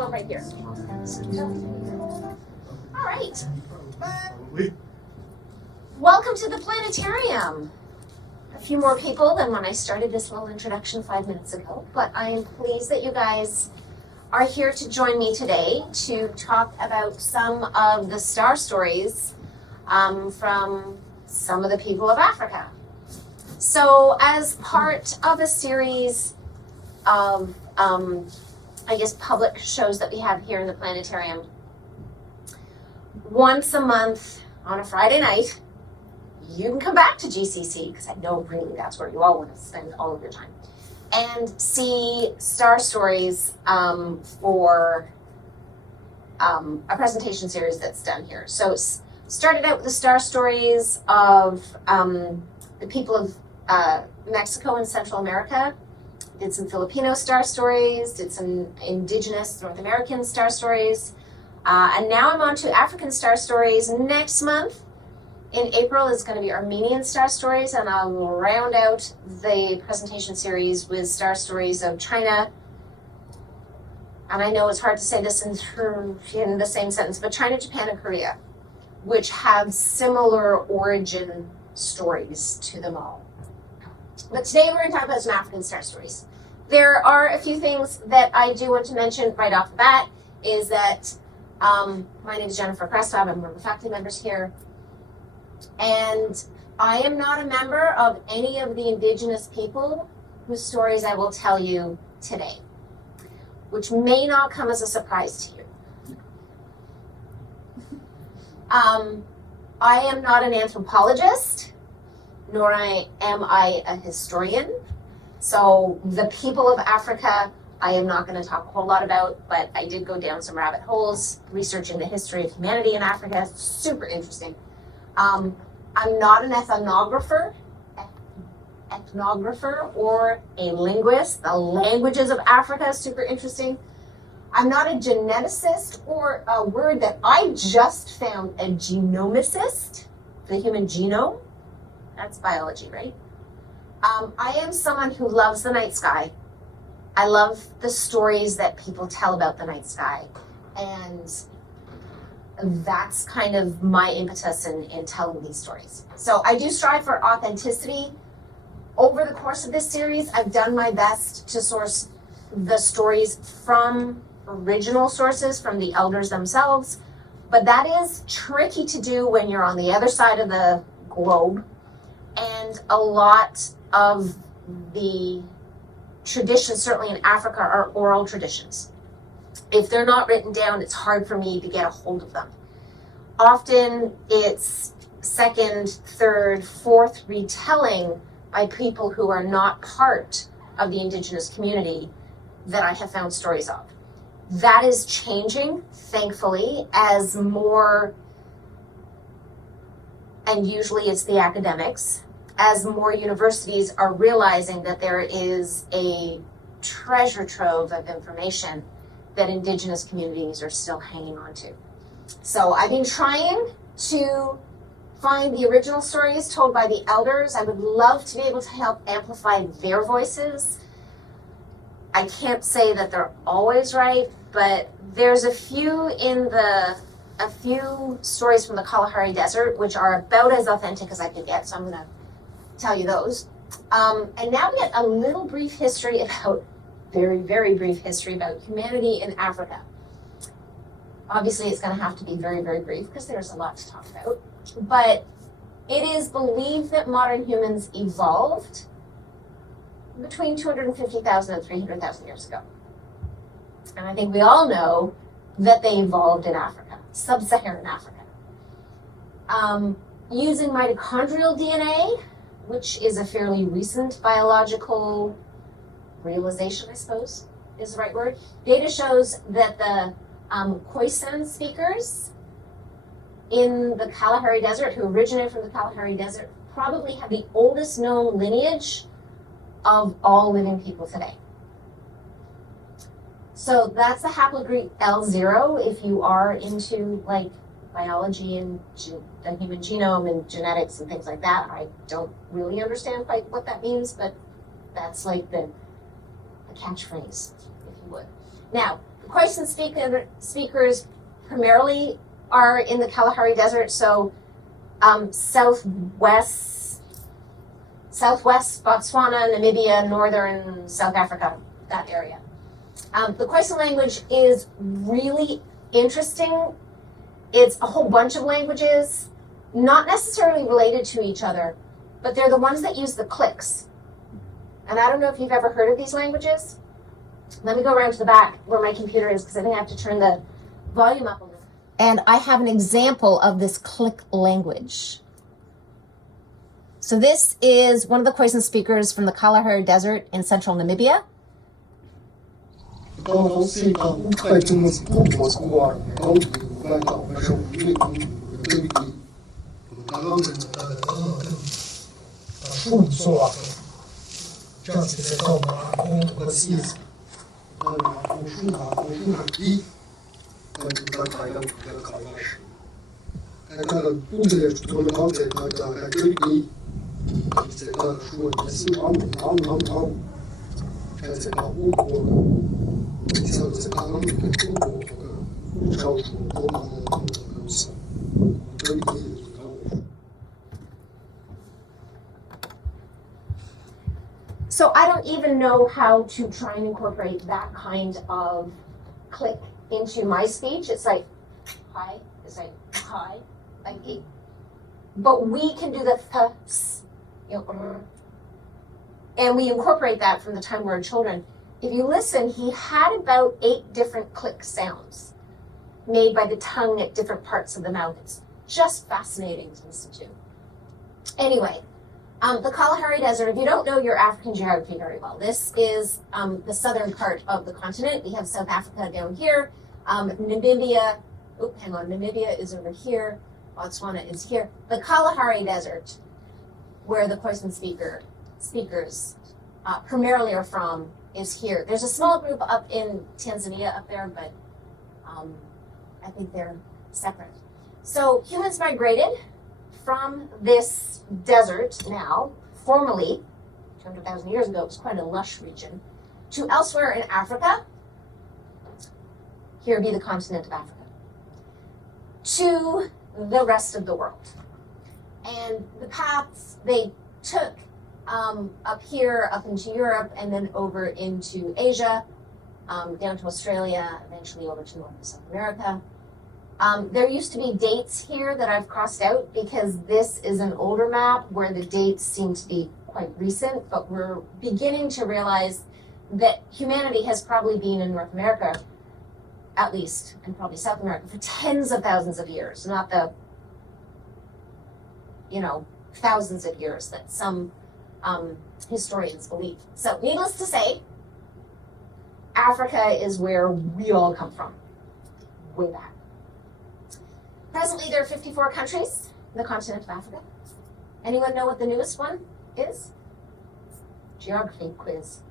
one right here. All right. Welcome to the planetarium. A few more people than when I started this little introduction 5 minutes ago, but I am pleased that you guys are here to join me today to talk about some of the star stories from some of the people of Africa. So as part of a series of, public shows that we have here in the planetarium, once a month on a Friday night, you can come back to GCC, because I know really that's where you all want to spend all of your time, and see star stories for a presentation series that's done here. So started out with the star stories of the people of Mexico and Central America, did some Filipino star stories, did some indigenous North American star stories, and now I'm on to African star stories. Next month, in April, is going to be Armenian star stories, and I'll round out the presentation series with star stories of China. And I know it's hard to say this in the same sentence, but China, Japan, and Korea, which have similar origin stories to them all. But today we're going to talk about some African star stories. There are a few things that I do want to mention right off the bat, is that my name is Jennifer Krestov. I'm one of the faculty members here. And I am not a member of any of the indigenous people whose stories I will tell you today, which may not come as a surprise to you. I am not an anthropologist, nor am I a historian. So the people of Africa, I am not going to talk a whole lot about, but I did go down some rabbit holes researching the history of humanity in Africa. It's super interesting. I'm not an ethnographer or a linguist. The languages of Africa is super interesting. I'm not a geneticist, or a word that I just found, a genomicist, the human genome. That's biology, right? I am someone who loves the night sky. I love the stories that people tell about the night sky. And that's kind of my impetus in telling these stories. So I do strive for authenticity. Over the course of this series, I've done my best to source the stories from original sources, from the elders themselves. But that is tricky to do when you're on the other side of the globe. And a lot of the traditions, certainly in Africa, are oral traditions. If they're not written down, it's hard for me to get a hold of them. Often it's second, third, fourth retelling by people who are not part of the indigenous community that I have found stories of. That is changing, thankfully, as more, and usually it's the academics, as more universities are realizing that there is a treasure trove of information that indigenous communities are still hanging on to. So I've been trying to find the original stories told by the elders. I would love to be able to help amplify their voices. I can't say that they're always right, but there's a few stories from the Kalahari Desert which are about as authentic as I could get, so I'm going to tell you those. And now we get a little brief history about, very, very brief history about humanity in Africa. Obviously, it's going to have to be very, very brief because there's a lot to talk about. But it is believed that modern humans evolved between 250,000 and 300,000 years ago. And I think we all know that they evolved in Africa, sub-Saharan Africa. Using mitochondrial DNA, which is a fairly recent biological realization, I suppose, is the right word. Data shows that the Khoisan speakers in the Kalahari Desert, who originated from the Kalahari Desert, probably have the oldest known lineage of all living people today. So that's the haplogroup L0 if you are into like biology and the human genome and genetics and things like that. I don't really understand quite what that means, but that's like the catchphrase, if you would. Now, Khoisan speakers primarily are in the Kalahari Desert, so southwest Botswana, Namibia, northern South Africa, that area. The Khoisan language is really interesting. It's a whole bunch of languages, not necessarily related to each other, but they're the ones that use the clicks. And I don't know if you've ever heard of these languages. Let me go around to the back where my computer is, because I think I have to turn the volume up a little. And I have an example of this click language. So this is one of the Khoisan speakers from the Kalahari Desert in central Namibia. So I don't even know how to try and incorporate that kind of click into my speech. It's like hi, it's like hi, like it. But we can do the ths, and we incorporate that from the time we were children. If you listen, he had about 8 different click sounds made by the tongue at different parts of the mouth. It's just fascinating to listen to. Anyway, the Kalahari Desert, if you don't know your African geography very well, this is the southern part of the continent. We have South Africa down here. Namibia is over here. Botswana is here. The Kalahari Desert, where the Khoisan speakers primarily are from, is here. There's a small group up in Tanzania up there, but I think they're separate. So humans migrated from this desert now, formerly, 200,000 years ago, it was quite a lush region, to elsewhere in Africa. Here be the continent of Africa. To the rest of the world. And the paths they took up here, up into Europe, and then over into Asia, down to Australia, eventually over to North and South America. There used to be dates here that I've crossed out because this is an older map where the dates seem to be quite recent, but we're beginning to realize that humanity has probably been in North America, at least, and probably South America, for tens of thousands of years, not the, thousands of years that some historians believe. So needless to say, Africa is where we all come from, way back. Presently, there are 54 countries in the continent of Africa. Anyone know what the newest one is? Geography quiz.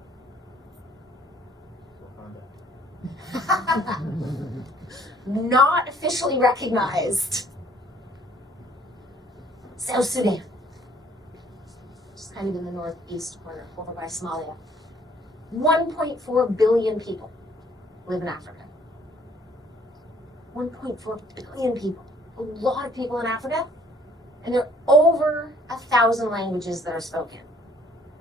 Not officially recognized. South Sudan. Just kind of in the northeast corner, over by Somalia. 1.4 billion people live in Africa. 1.4 billion people. A lot of people in Africa. And there are over 1,000 languages that are spoken.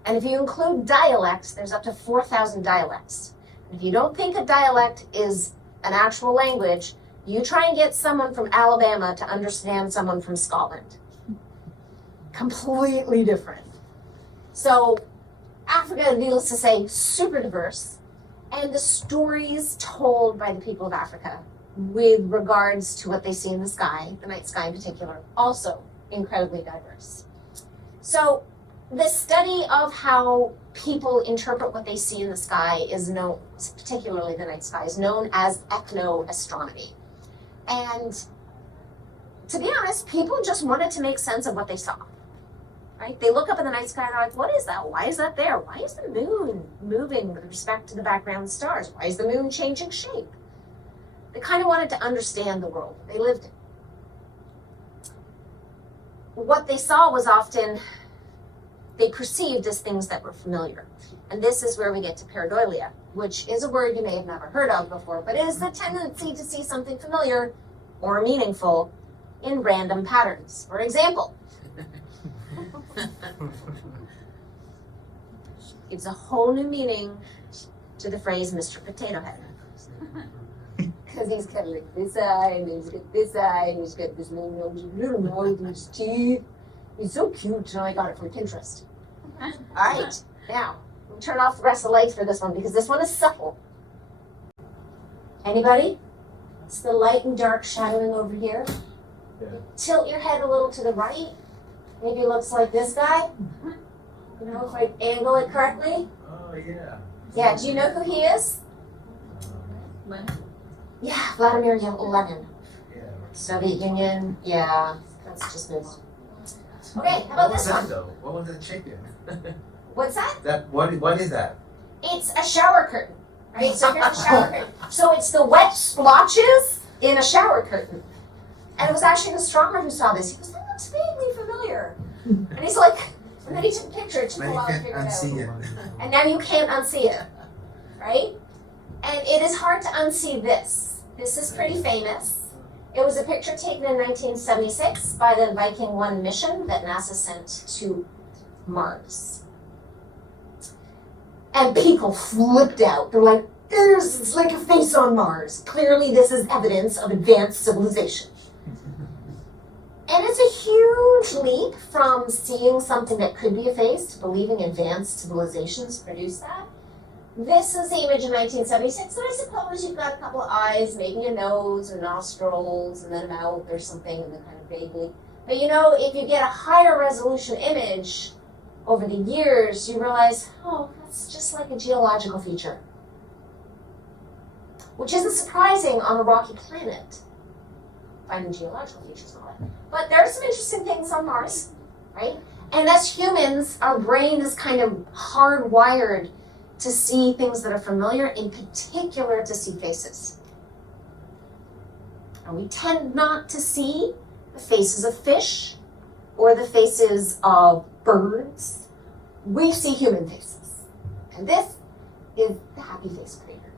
And if you include dialects, there's up to 4,000 dialects. If you don't think a dialect is an actual language, you try and get someone from Alabama to understand someone from Scotland. Completely different. So Africa, needless to say, super diverse. And the stories told by the people of Africa with regards to what they see in the sky, the night sky in particular, also incredibly diverse. So the study of how people interpret what they see in the sky is known, particularly the night sky, is known as ethnoastronomy. And to be honest, people just wanted to make sense of what they saw. Right? They look up in the night sky and they're like, what is that? Why is that there? Why is the moon moving with respect to the background stars? Why is the moon changing shape? They kind of wanted to understand the world they lived in. What they saw was often they perceived as things that were familiar. And this is where we get to pareidolia, which is a word you may have never heard of before, but it is the tendency to see something familiar or meaningful in random patterns. For example, gives a whole new meaning to the phrase Mr. Potato Head. Because he's kind of like this eye, and he's got this eye, and he's got this little mouth, and his teeth. He's so cute, and I got it from Pinterest. All right, now, we'll turn off the rest of the lights for this one, because this one is subtle. Anybody? It's the light and dark shadowing over here. Yeah. Tilt your head a little to the right. Maybe it looks like this guy. You know, if I angle it correctly. Oh, yeah. Yeah, do you know who he is? Lenin. Yeah, Vladimir Lenin. Yeah. Soviet Union. Yeah, that's just news. Okay, how about this one? Though? What was that chicken? What's that? What is that? It's a shower curtain, right? So here's the shower curtain. So it's the wet splotches in a shower curtain. And it was actually an astronomer who saw this. He goes, that looks vaguely familiar. And he's like, and then he took a picture. It took a while to figure it out. And now you can't unsee it, right? And it is hard to unsee this. This is pretty famous. It was a picture taken in 1976 by the Viking 1 mission that NASA sent to Mars. And people flipped out. They're like, it's like a face on Mars. Clearly this is evidence of advanced civilization. And it's a huge leap from seeing something that could be a face to believing advanced civilizations produced that. This is the image in 1976, and I suppose you've got a couple of eyes, maybe a nose or nostrils, and then a mouth or something, and then kind of vaguely. But you know, if you get a higher resolution image over the years, you realize, oh, that's just like a geological feature. Which isn't surprising on a rocky planet, finding geological features and all that. But there are some interesting things on Mars, right? And as humans, our brain is kind of hardwired to see things that are familiar, in particular to see faces. And we tend not to see the faces of fish or the faces of birds. We see human faces. And this is the happy face crater.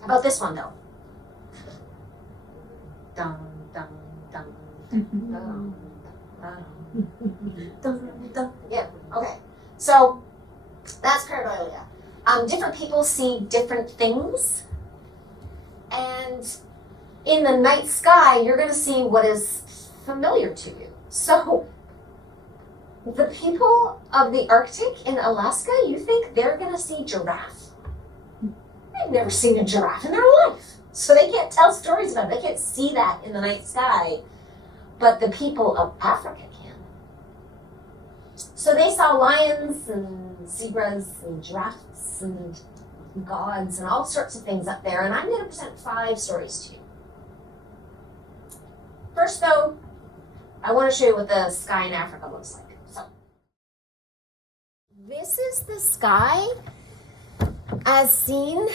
How about this one though? Dun, dun, dun, dun, dun, dun, dun, dun. Yeah, okay. So that's pareidolia. Different people see different things. And in the night sky, you're going to see what is familiar to you. So the people of the Arctic in Alaska, you think they're going to see giraffe? They've never seen a giraffe in their life. So they can't tell stories about it. They can't see that in the night sky. But the people of Africa can. So they saw lions and zebras and giraffes and gods and all sorts of things up there. And I'm going to present 5 stories to you. First, though, I want to show you what the sky in Africa looks like. So, this is the sky as seen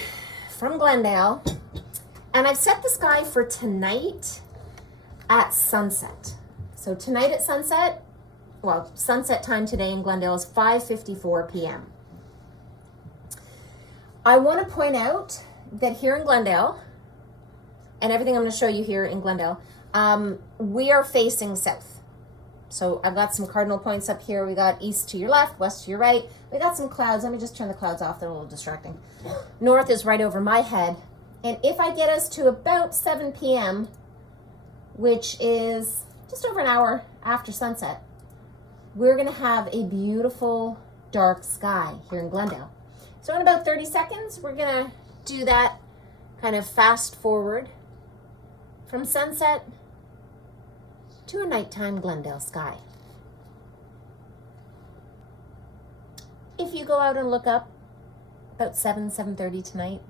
from Glendale. And I've set the sky for tonight at sunset. So tonight at sunset, well, sunset time today in Glendale is 5:54 p.m. I want to point out that here in Glendale, and everything I'm going to show you here in Glendale, we are facing south. So I've got some cardinal points up here. We got east to your left, west to your right. We got some clouds. Let me just turn the clouds off. They're a little distracting. North is right over my head. And if I get us to about 7 p.m., which is just over an hour after sunset, we're going to have a beautiful dark sky here in Glendale. So in about 30 seconds, we're going to do that kind of fast forward from sunset to a nighttime Glendale sky. If you go out and look up about 7:30 tonight,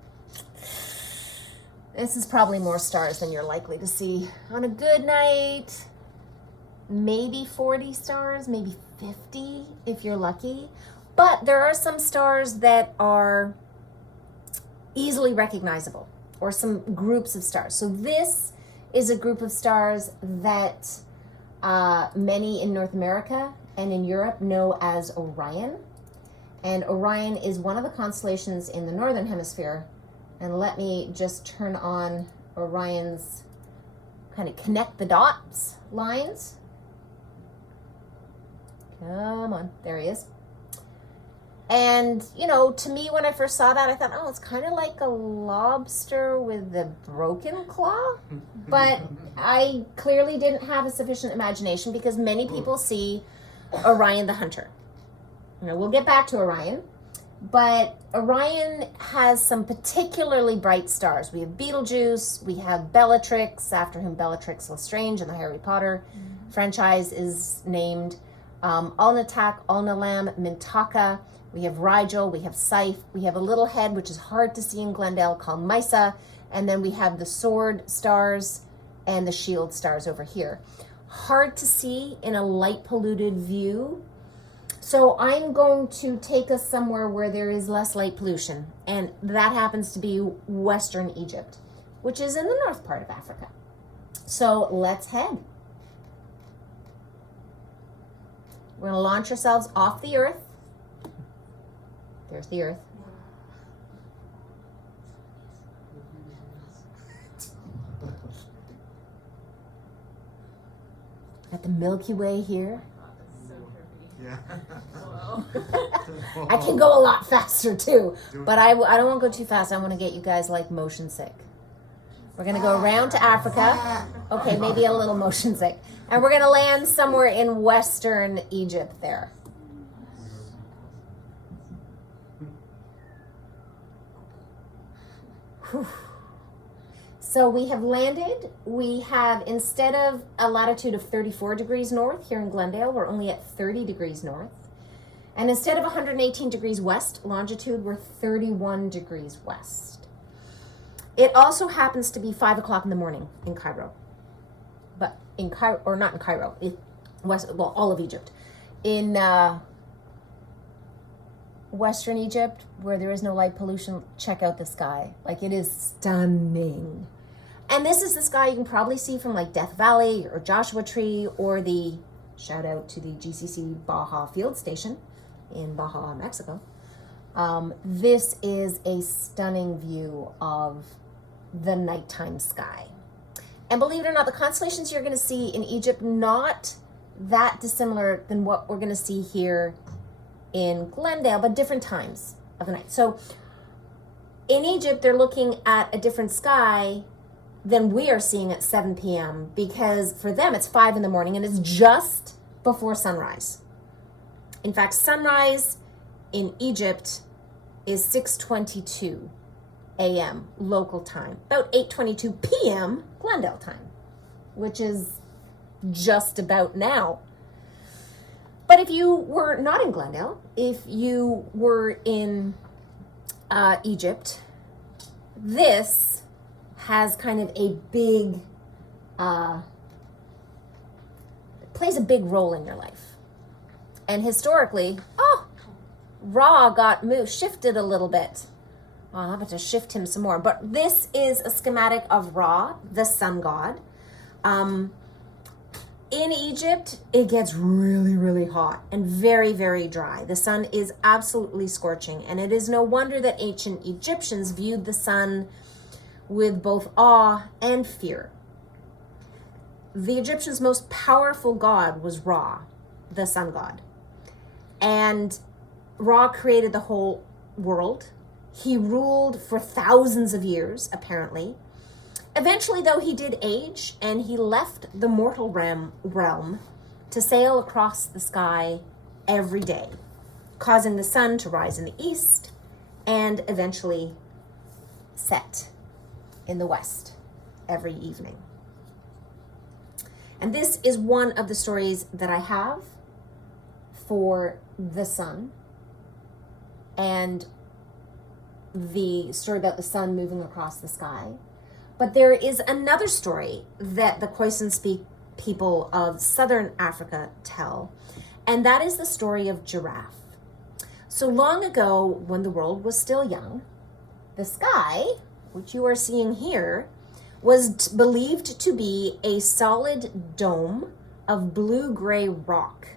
this is probably more stars than you're likely to see. On a good night, maybe 40 stars, maybe 50 if you're lucky. But there are some stars that are easily recognizable, or some groups of stars. So this is a group of stars that many in North America and in Europe know as Orion. And Orion is one of the constellations in the northern hemisphere. And let me just turn on Orion's kind of connect the dots lines. Come on, there he is. And, you know, to me, when I first saw that, I thought, oh, it's kind of like a lobster with a broken claw. But I clearly didn't have a sufficient imagination because many people see Orion the Hunter. You know, we'll get back to Orion. But Orion has some particularly bright stars. We have Betelgeuse, we have Bellatrix, after whom Bellatrix Lestrange in the Harry Potter franchise is named. Alnitak, Alnilam, Mintaka. We have Rigel, we have Scythe, we have a little head, which is hard to see in Glendale, called Mysa, and then we have the sword stars and the shield stars over here. Hard to see in a light polluted view. So I'm going to take us somewhere where there is less light pollution, and that happens to be Western Egypt, which is in the north part of Africa. So let's head. We're gonna launch ourselves off the earth. There's the earth. Got the Milky Way here. Yeah. I can go a lot faster too, but I don't want to go too fast. I want to get you guys like motion sick. We're gonna go around to Africa. Okay, maybe a little motion sick. And we're gonna land somewhere in Western Egypt there. Whew. So we have landed. We have, instead of a latitude of 34 degrees north here in Glendale, we're only at 30 degrees north. And instead of 118 degrees west longitude, we're 31 degrees west. It also happens to be 5 o'clock in the morning in Cairo. But in Cairo, or not in Cairo, all of Egypt. In Western Egypt, where there is no light pollution, check out the sky. Like, it is stunning. And this is the sky you can probably see from like Death Valley or Joshua Tree, or the, shout out to the GCC Baja Field Station in Baja, Mexico. This is a stunning view of the nighttime sky. And believe it or not, the constellations you're going to see in Egypt, not that dissimilar than what we're going to see here in Glendale, but different times of the night. So in Egypt, they're looking at a different sky than we are seeing at 7 p.m. because for them it's 5 in the morning and it's just before sunrise. In fact, sunrise in Egypt is 6:22 a.m. local time, about 8:22 p.m. Glendale time, which is just about now. But if you were not in Glendale, if you were in Egypt, this has kind of a big, plays a big role in your life. And historically, Ra got moved, shifted a little bit. I'll have to shift him some more. But this is a schematic of Ra, the sun god. In Egypt, it gets really, really hot and very, very dry. The sun is absolutely scorching, and it is no wonder that ancient Egyptians viewed the sun with both awe and fear. The Egyptians' most powerful god was Ra, the sun god. And Ra created the whole world. He ruled for thousands of years, apparently. Eventually, though, he did age, and he left the mortal realm to sail across the sky every day, causing the sun to rise in the east and eventually set in the west every evening. And this is one of the stories that I have for the sun, and the story about the sun moving across the sky. But there is another story that the Khoisan people of southern Africa tell, and that is the story of giraffe. So long ago, when the world was still young, the sky, which you are seeing here, was believed to be a solid dome of blue-gray rock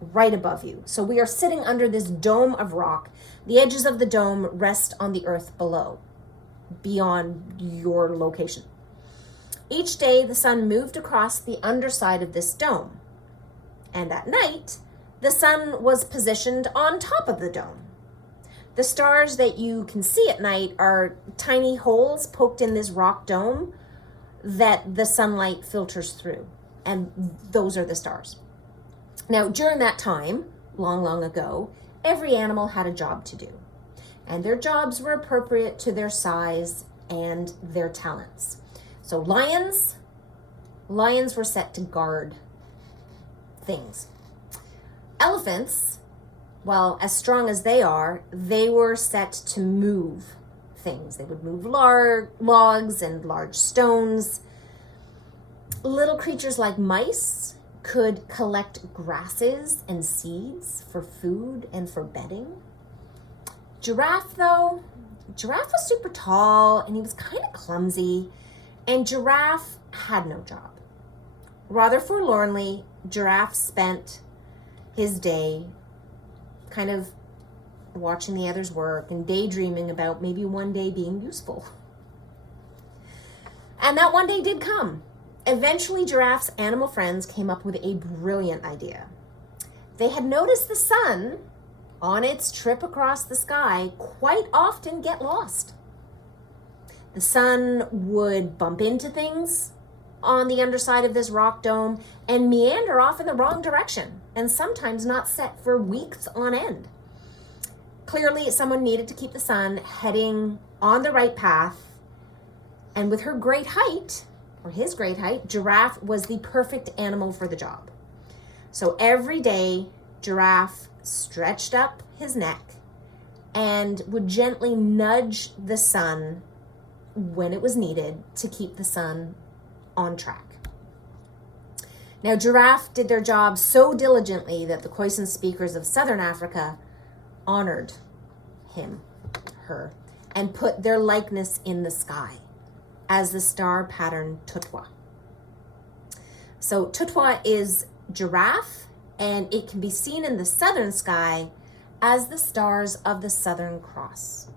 right above you. So we are sitting under this dome of rock. The edges of the dome rest on the earth below, beyond your location. Each day, the sun moved across the underside of this dome. And at night, the sun was positioned on top of the dome. The stars that you can see at night are tiny holes poked in this rock dome that the sunlight filters through. And those are the stars. Now, during that time, long, long ago, every animal had a job to do. And their jobs were appropriate to their size and their talents. So lions were set to guard things. Elephants, well, as strong as they were set to move things. They would move logs and large stones. Little creatures like mice could collect grasses and seeds for food and for bedding. Giraffe was super tall and he was kind of clumsy, and Giraffe had no job. Rather forlornly, Giraffe spent his day kind of watching the others work and daydreaming about maybe one day being useful. And that one day did come. Eventually, Giraffe's animal friends came up with a brilliant idea. They had noticed the sun on its trip across the sky quite often get lost. The sun would bump into things on the underside of this rock dome and meander off in the wrong direction, and sometimes not set for weeks on end. Clearly, someone needed to keep the sun heading on the right path, and with her great height, or his great height, Giraffe was the perfect animal for the job. So every day, Giraffe stretched up his neck and would gently nudge the sun when it was needed to keep the sun on track. Now, Giraffe did their job so diligently that the Khoisan speakers of Southern Africa honored him, her, and put their likeness in the sky as the star pattern Tutwa. So Tutwa is giraffe, and it can be seen in the southern sky as the stars of the Southern Cross.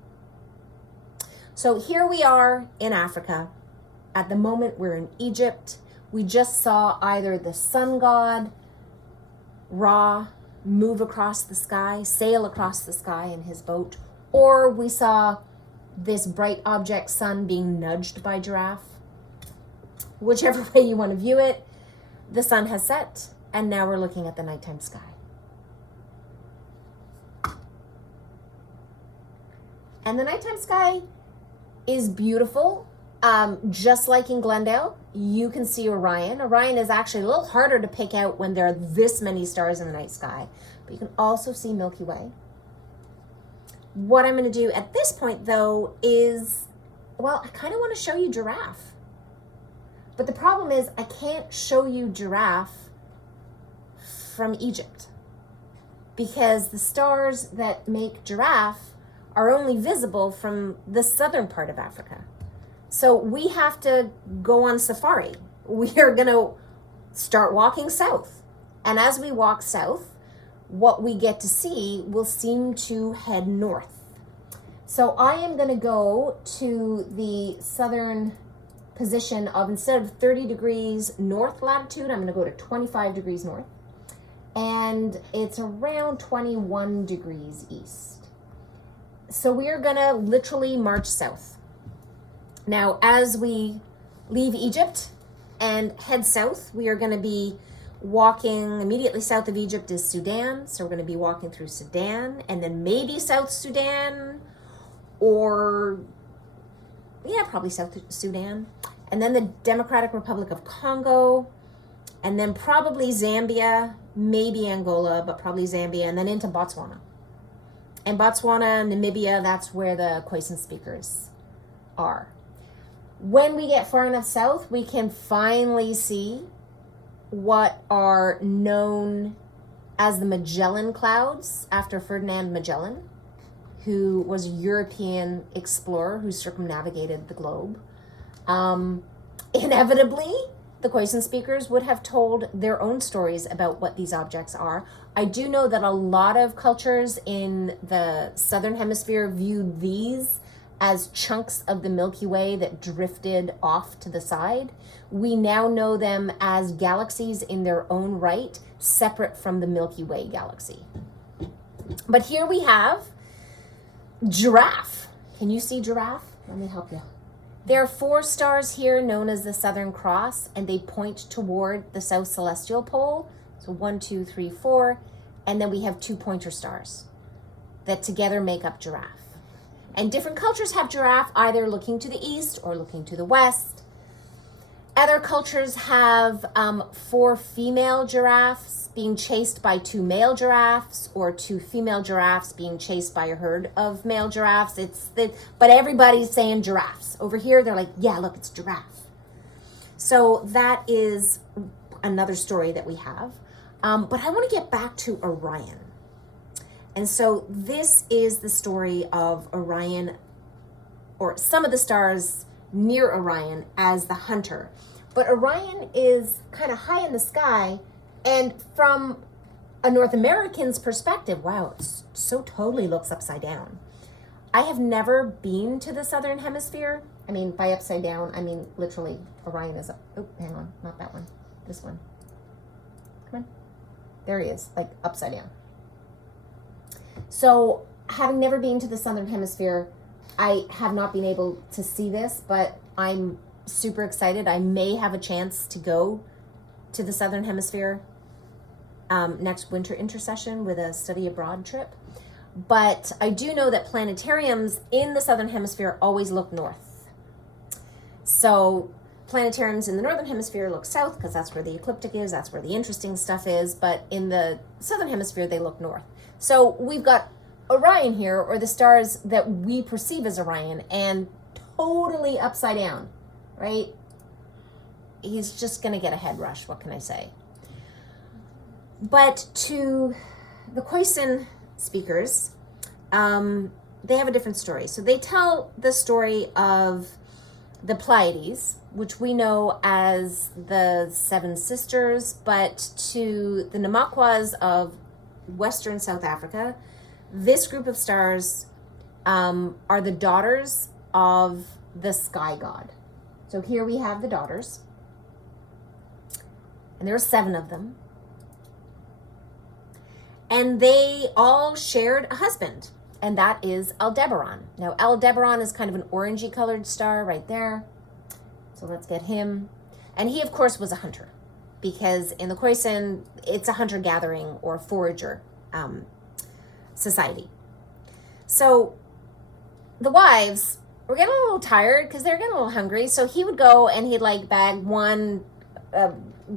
So here we are in Africa. At the moment, we're in Egypt. We just saw either the sun god, Ra, move across the sky, sail across the sky in his boat, or we saw this bright object sun being nudged by Giraffe. Whichever way you want to view it, the sun has set, and now we're looking at the nighttime sky. And the nighttime sky is beautiful. Just like in Glendale, you can see Orion. Orion is actually a little harder to pick out when there are this many stars in the night sky, but you can also see Milky Way. What I'm going to do at this point, though, is, well, I kind of want to show you Giraffe. But the problem is I can't show you Giraffe from Egypt, because the stars that make Giraffe are only visible from the southern part of Africa. So we have to go on safari. We are going to start walking south. And as we walk south, what we get to see will seem to head north. So I am going to go to the southern position of, instead of 30 degrees north latitude, I'm going to go to 25 degrees north. And it's around 21 degrees east. So we are going to literally march south. Now, as we leave Egypt and head south, we are going to be walking immediately south of Egypt is Sudan. So we're going to be walking through Sudan, and then maybe South Sudan, or probably South Sudan. And then the Democratic Republic of Congo, and then probably Zambia, maybe Angola, but probably Zambia, and then into Botswana. And Botswana, Namibia, that's where the Khoisan speakers are. When we get far enough south, we can finally see what are known as the Magellan Clouds, after Ferdinand Magellan, who was a European explorer who circumnavigated the globe. Inevitably, the Khoisan speakers would have told their own stories about what these objects are. I do know that a lot of cultures in the southern hemisphere viewed these as chunks of the Milky Way that drifted off to the side. We now know them as galaxies in their own right, separate from the Milky Way galaxy. But here we have giraffe. Can you see giraffe? Let me help you. There are 4 stars here known as the Southern Cross, and they point toward the South Celestial Pole. So 1, 2, 3, 4. And then we have 2 pointer stars that together make up giraffe. And different cultures have giraffe either looking to the east or looking to the west. Other cultures have 4 female giraffes being chased by 2 male giraffes, or 2 female giraffes being chased by a herd of male giraffes. But everybody's saying giraffes. Over here, they're like, yeah, look, it's giraffe. So that is another story that we have. But I want to get back to Orion. And so this is the story of Orion, or some of the stars near Orion, as the hunter. But Orion is kind of high in the sky, and from a North American's perspective, wow, it so totally looks upside down. I have never been to the southern hemisphere. I mean, by upside down, I mean literally Orion is up. Oh, hang on, not that one. This one. Come on. There he is, like upside down. So, having never been to the southern hemisphere, I have not been able to see this, but I'm super excited. I may have a chance to go to the southern hemisphere next winter intersession with a study abroad trip. But I do know that planetariums in the southern hemisphere always look north. So planetariums in the northern hemisphere look south because that's where the ecliptic is, that's where the interesting stuff is, but in the southern hemisphere they look north. So we've got Orion here, or the stars that we perceive as Orion, and totally upside down, right? He's just going to get a head rush, what can I say? But to the Khoisan speakers, they have a different story. So they tell the story of the Pleiades, which we know as the 7 sisters, but to the Namaquas of Western South Africa, this group of stars are the daughters of the sky god. So here we have the daughters, and there are 7 of them, and they all shared a husband, and that is Aldebaran. Now Aldebaran is kind of an orangey colored star right there, so let's get him. And he of course was a hunter, because in the Khoisan it's a hunter-gathering or forager society. So the wives were getting a little tired because they're getting a little hungry, so he would go and he'd like bag one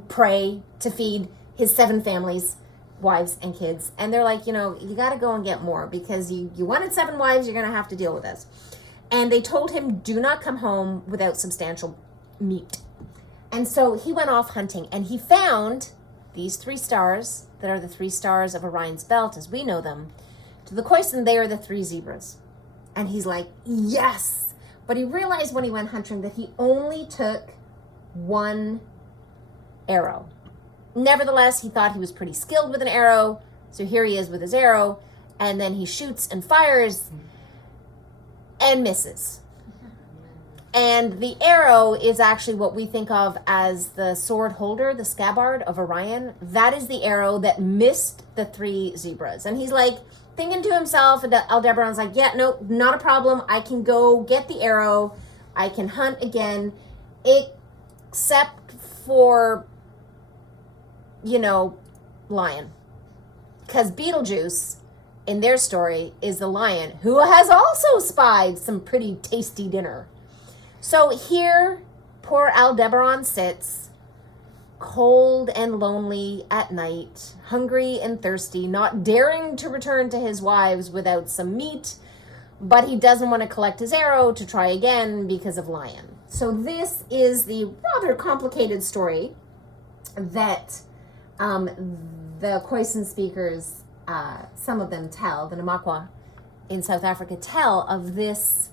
prey to feed his 7 families, wives and kids, and they're like, you know, you got to go and get more because you wanted 7 wives, you're gonna have to deal with this. And they told him, do not come home without substantial meat. And so he went off hunting, and he found these 3 stars that are the 3 stars of Orion's belt as we know them. To the Khoisan, they are the 3 zebras. And he's like, yes! But he realized when he went hunting that he only took 1 arrow. Nevertheless, he thought he was pretty skilled with an arrow, so here he is with his arrow, and then he shoots and fires and misses. And the arrow is actually what we think of as the sword holder, the scabbard of Orion. That is the arrow that missed the 3 zebras. And he's like thinking to himself, and Aldebaran's like, yeah, no, not a problem. I can go get the arrow. I can hunt again, except for, you know, lion. Because Beetlejuice, in their story, is the lion who has also spied some pretty tasty dinner. So here, poor Aldebaran sits, cold and lonely at night, hungry and thirsty, not daring to return to his wives without some meat, but he doesn't want to collect his arrow to try again because of lion. So this is the rather complicated story that the Khoisan speakers, some of them tell, the Namakwa in South Africa tell of this,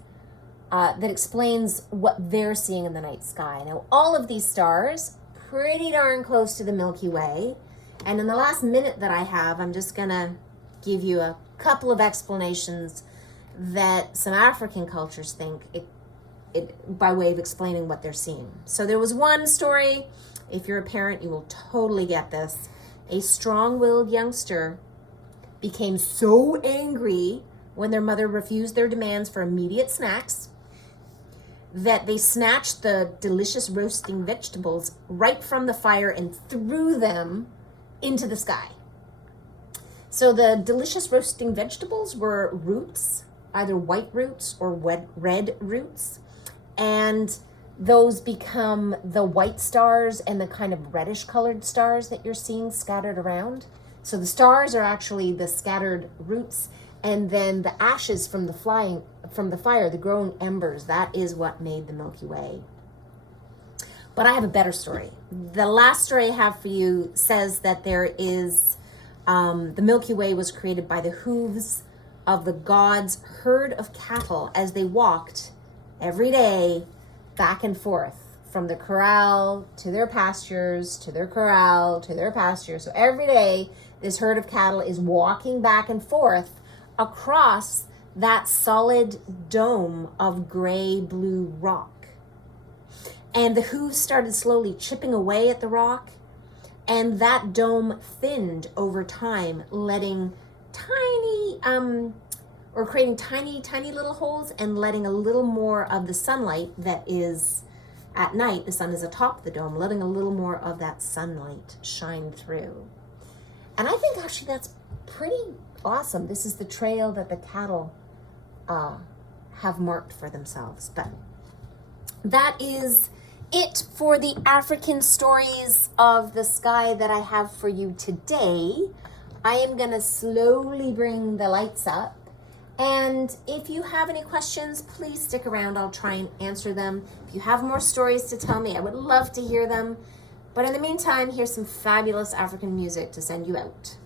that explains what they're seeing in the night sky. Now, all of these stars pretty darn close to the Milky Way. And in the last minute that I have, I'm just gonna give you a couple of explanations that some African cultures think it by way of explaining what they're seeing. So there was one story, if you're a parent, you will totally get this. A strong-willed youngster became so angry when their mother refused their demands for immediate snacks that they snatched the delicious roasting vegetables right from the fire and threw them into the sky. So the delicious roasting vegetables were roots, either white roots or red roots, and those become the white stars and the kind of reddish colored stars that you're seeing scattered around. So the stars are actually the scattered roots, and then the ashes from the fire, the growing embers, that is what made the Milky Way. But I have a better story. The last story I have for you says that there is, the Milky Way was created by the hooves of the gods' herd of cattle as they walked every day back and forth from the corral to their pastures, to their corral, to their pasture. So every day, this herd of cattle is walking back and forth across that solid dome of gray-blue rock. And the hooves started slowly chipping away at the rock, and that dome thinned over time, letting creating tiny little holes and letting a little more of the sunlight that is at night, the sun is atop the dome, letting a little more of that sunlight shine through. And I think actually that's pretty awesome. This is the trail that the cattle have marked for themselves. But that is it for the African stories of the sky that I have for you today. I am going to slowly bring the lights up. And if you have any questions, please stick around. I'll try and answer them. If you have more stories to tell me, I would love to hear them. But in the meantime, here's some fabulous African music to send you out.